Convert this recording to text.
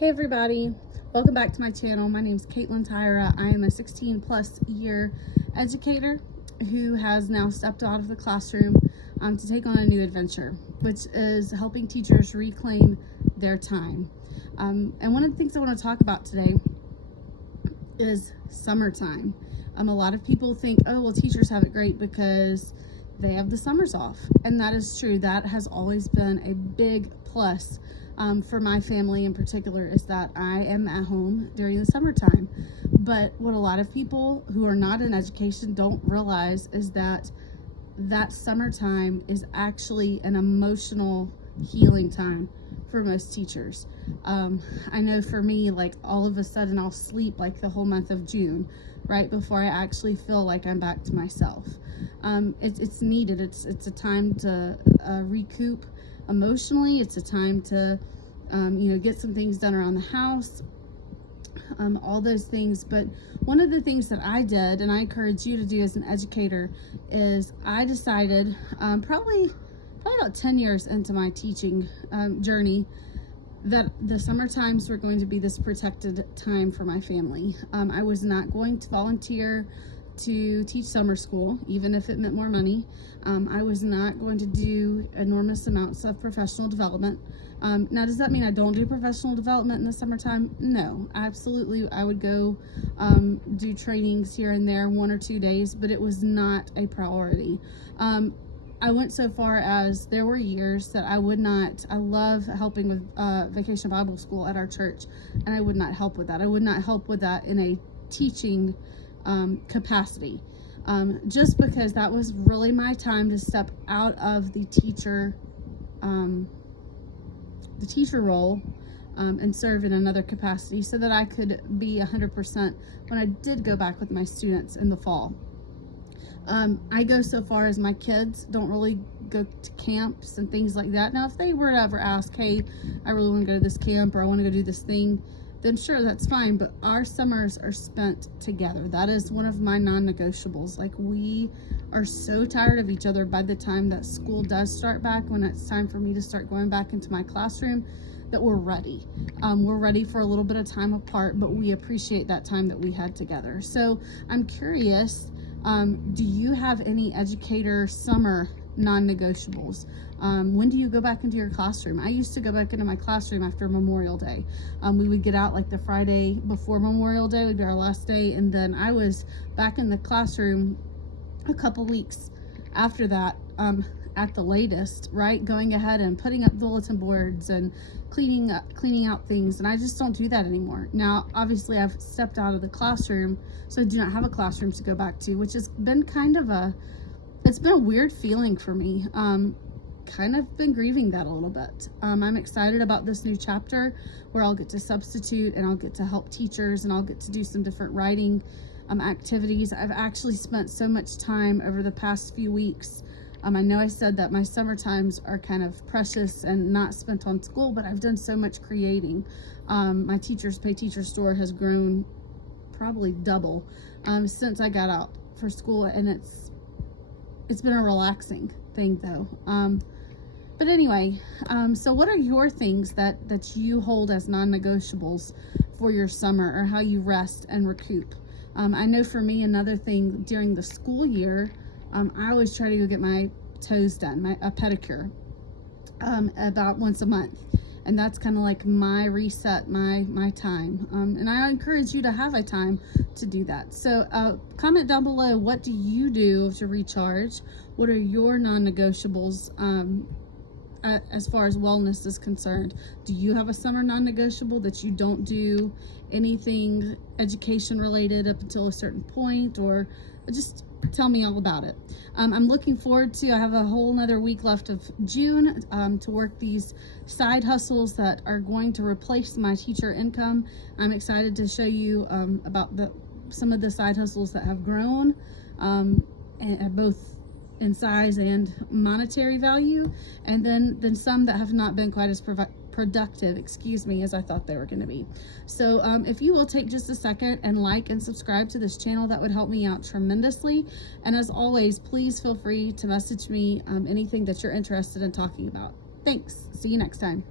Hey everybody, welcome back to my channel. My name is Caitlin Tyra. I am a 16 plus year educator who has now stepped out of the classroom to take on a new adventure, which is helping teachers reclaim their time. And one of the things I want to talk about today is summertime. A lot of people think, oh, well, teachers have it great because they have the summers off. And that is true. That has always been a big plus for my family in particular, is that I am at home during the summertime. But what a lot of people who are not in education don't realize is that summertime is actually an emotional healing time for most teachers. I know for me, like, all of a sudden I'll sleep like the whole month of June, right before I actually feel like I'm back to myself. It's needed. It's a time to recoup emotionally. It's a time to get some things done around the house, all those things. But one of the things that I did, and I encourage you to do as an educator, is I decided probably about 10 years into my teaching journey that the summer times were going to be this protected time for my family. I was not going to volunteer to teach summer school, even if it meant more money. I was not going to do enormous amounts of professional development. Now, does that mean I don't do professional development in the summertime? No, absolutely. I would go do trainings here and there, 1 or 2 days, but it was not a priority. I went so far as there were years that I love helping with Vacation Bible School at our church, and I would not help with that. I would not help with that in a teaching capacity, just because that was really my time to step out of the teacher role and serve in another capacity, so that I could be 100% when I did go back with my students in the fall. I go so far as my kids don't really go to camps and things like that. Now, if they were to ever ask, hey, I really want to go to this camp, or I want to go do this thing, then sure, that's fine. But our summers are spent together. That is one of my non-negotiables. Like, we are so tired of each other by the time that school does start back, when it's time for me to start going back into my classroom, that we're ready. We're ready for a little bit of time apart, but we appreciate that time that we had together. So I'm curious, do you have any educator summer non-negotiables? When do you go back into your classroom? I used to go back into my classroom after Memorial Day. We would get out like the Friday before Memorial Day would be our last day, and then I was back in the classroom a couple weeks after that, at the latest, right? Going ahead and putting up bulletin boards and cleaning out things. And I just don't do that anymore. Now, obviously, I've stepped out of the classroom, so I do not have a classroom to go back to, which has been it's been a weird feeling for me. Kind of been grieving that a little bit. I'm excited about this new chapter where I'll get to substitute, and I'll get to help teachers, and I'll get to do some different writing activities. I've actually spent so much time over the past few weeks. I know I said that my summer times are kind of precious and not spent on school, but I've done so much creating. My Teachers Pay Teacher store has grown probably double since I got out for school, and it's been a relaxing thing though. But anyway, so what are your things that you hold as non-negotiables for your summer, or how you rest and recoup? I know for me, another thing during the school year, I always try to go get my toes done, a pedicure, about once a month. And that's kind of like my reset, my time. And I encourage you to have a time to do that. So comment down below, what do you do to recharge? What are your non-negotiables as far as wellness is concerned? Do you have a summer non-negotiable that you don't do anything education related up until a certain point? Or just tell me all about it. I'm looking forward to, I have a whole another week left of June to work these side hustles that are going to replace my teacher income. I'm excited to show you about some of the side hustles that have grown, and both in size and monetary value, and then some that have not been quite as productive, as I thought they were going to be. So if you will take just a second and like and subscribe to this channel, that would help me out tremendously. And as always, please feel free to message me anything that you're interested in talking about. Thanks. See you next time.